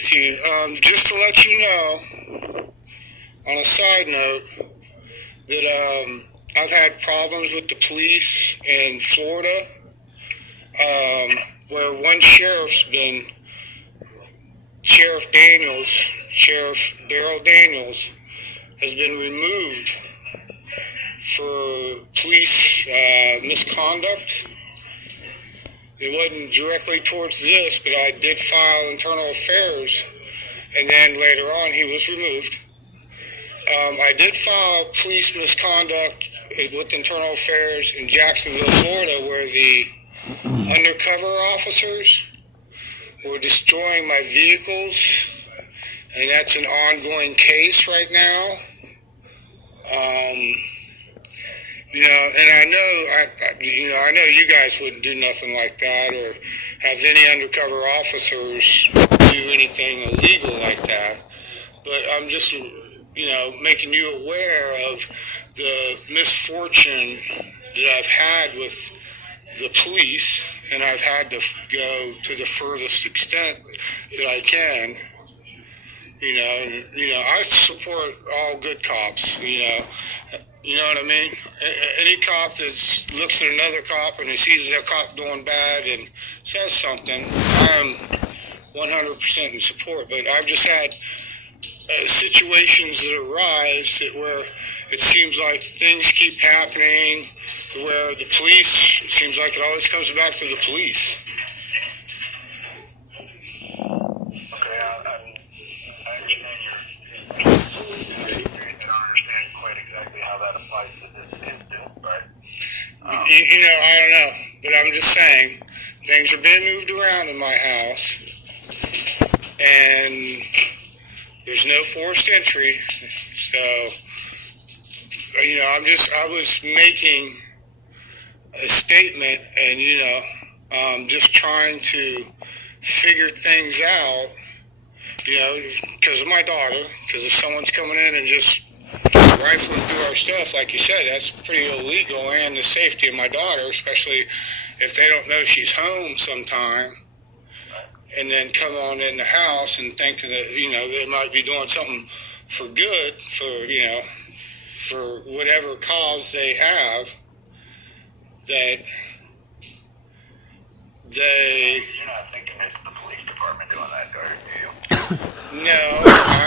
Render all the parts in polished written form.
with you. Just to let you know, on a side note, that I've had problems with the police in Florida, where one Sheriff Daryl Daniels, has been removed for police misconduct. It wasn't directly towards this, but I did file internal affairs, and then later on he was removed. I did file police misconduct with internal affairs in Jacksonville, Florida, where the undercover officers were destroying my vehicles, and that's an ongoing case right now. And I know you guys wouldn't do nothing like that or have any undercover officers do anything illegal like that. But I'm just, making you aware of the misfortune that I've had with the police, and I've had to go to the furthest extent that I can. I support all good cops, You know what I mean? Any cop that looks at another cop and he sees that cop doing bad and says something, I'm 100% in support. But I've just had situations that arise where it seems like things keep happening, where the police, it seems like it always comes back to the police. I don't know, but I'm just saying, things are being moved around in my house, and there's no forced entry, so, I was making a statement, and, just trying to figure things out, because of my daughter, because if someone's coming in and just rifling through our stuff, like you said, that's pretty illegal, and the safety of my daughter, especially if they don't know she's home sometime, and then come on in the house and think that, they might be doing something for good, for whatever cause they have, that they... You're not thinking it's the police department doing that, are you? No,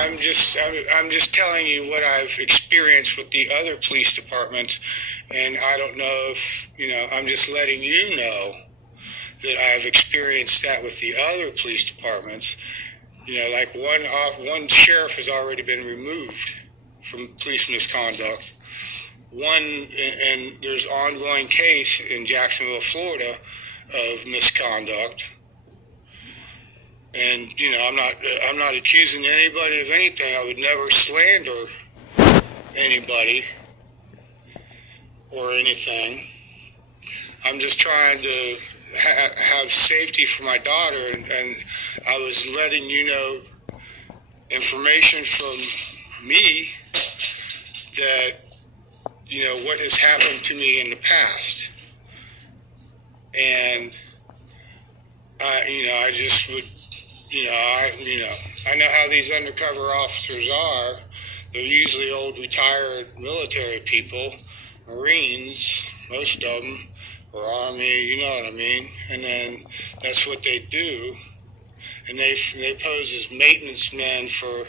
I'm just telling you what I've experienced with the other police departments, and I don't know if, I'm just letting you know that I've experienced that with the other police departments. Like one sheriff has already been removed from police misconduct. And there's ongoing case in Jacksonville, Florida, of misconduct. And, I'm not accusing anybody of anything. I would never slander anybody or anything. I'm just trying to have safety for my daughter, and I was letting you know information from me that, what has happened to me in the past. And, I just would... I know how these undercover officers are. They're usually old retired military people, Marines, most of them, or Army, you know what I mean? And then that's what they do. And they pose as maintenance men for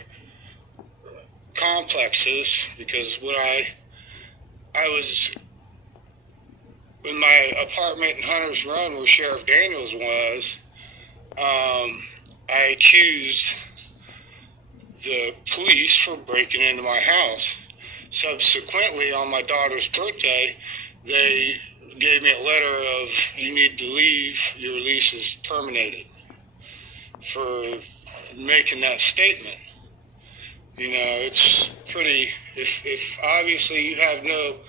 complexes, because when I was in my apartment in Hunter's Run where Sheriff Daniels was, I accused the police for breaking into my house. Subsequently, on my daughter's birthday, they gave me a letter of, you need to leave, your lease is terminated, for making that statement. It's pretty, if obviously you have no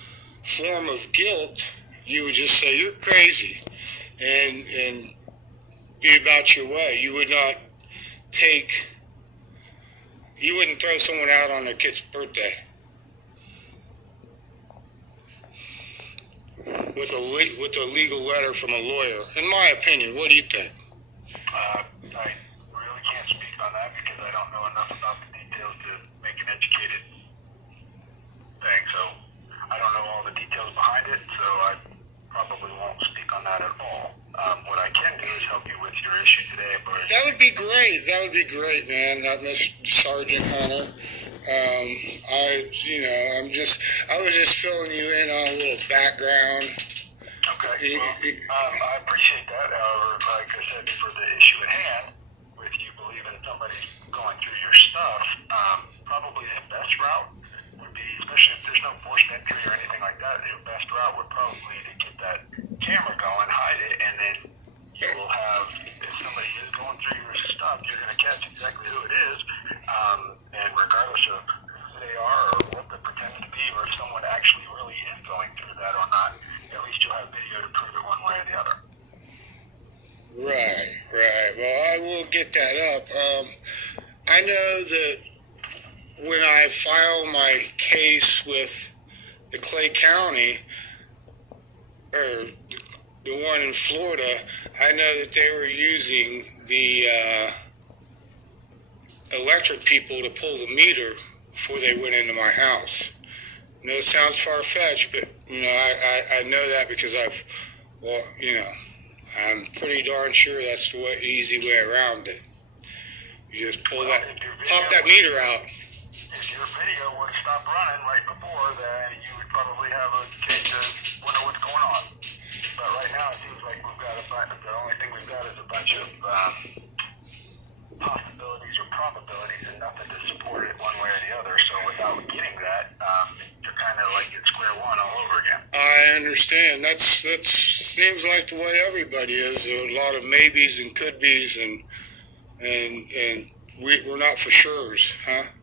form of guilt, you would just say, you're crazy, and be about your way. You would not you wouldn't throw someone out on their kid's birthday with a legal letter from a lawyer. In my opinion, what do you think? I really can't speak on that because enough about the details to make an educated thing. So I don't know all the details behind it, so I probably won't speak on that at all. What I can do is help you with your issue today, but That would be great. That would be great, man. Miss Sergeant Hunter. I was just filling you in on a little background. okay. Well, I appreciate that. However, like I said, for the issue at hand, with you believing somebody's going through your stuff, probably the best route would be, especially if there's no forced entry or anything like that, the best route would probably be to get that camera going, hide it, and then you will have, if somebody is going through your stuff, you're going to catch exactly who it is, and regardless of who they are or what they're pretending to be, or if someone actually really is going through that or not, at least you'll have video to prove it one way or the other. Right. Well, I will get that up. I know that when I file my case with the Clay County, or the one in Florida, I know that they were using the electric people to pull the meter before they went into my house. I know it sounds far-fetched, but I know that because I'm pretty darn sure that's the easy way around it. You just pop that meter out. If your video would stop running right before, then you would probably have a case of wonder what's going on. But right now, it seems like the only thing we've got is a bunch of possibilities or probabilities and nothing to support it one way or the other. So without getting that, you're kind of like at square one all over again. I understand. That seems like the way everybody is. There are a lot of maybes and could be's, and we're not for sure's, huh?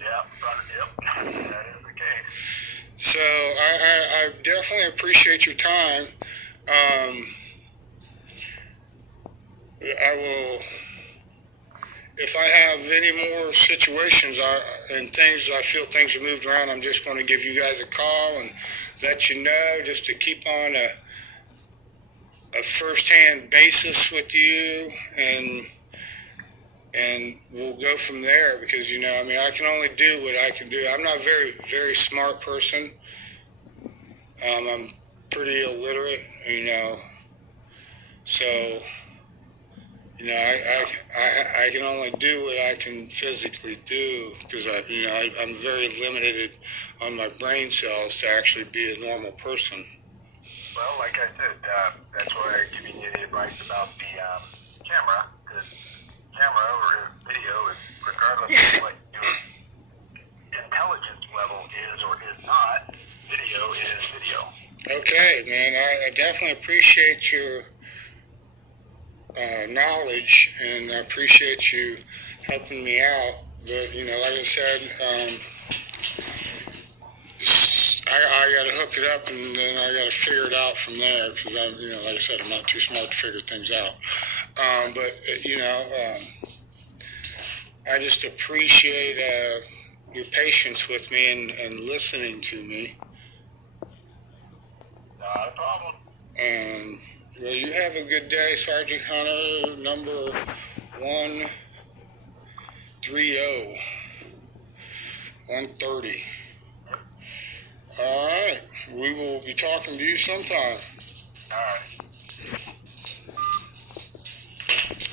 Yep, that is the case. So I definitely appreciate your time. I will, if I have any more situations and things, I feel things are moved around, I'm just going to give you guys a call and let you know, just to keep on a first-hand basis with you, and we'll go from there, because, I can only do what I can do. I'm not a very, very smart person. I'm pretty illiterate, so, I can only do what I can physically do, because I'm very limited on my brain cells to actually be a normal person. Well, like I said, that's why I'm giving you the advice about the camera, because camera or video, regardless of what your intelligence level is or is not, video is video. Okay, man, I definitely appreciate your knowledge, and I appreciate you helping me out. But, like I said, I got to hook it up, and then I got to figure it out from there, because like I said, I'm not too smart to figure things out. I just appreciate your patience with me and listening to me. Not a problem. And, well, you have a good day, Sergeant Hunter, number 130. All right. We will be talking to you sometime. All right.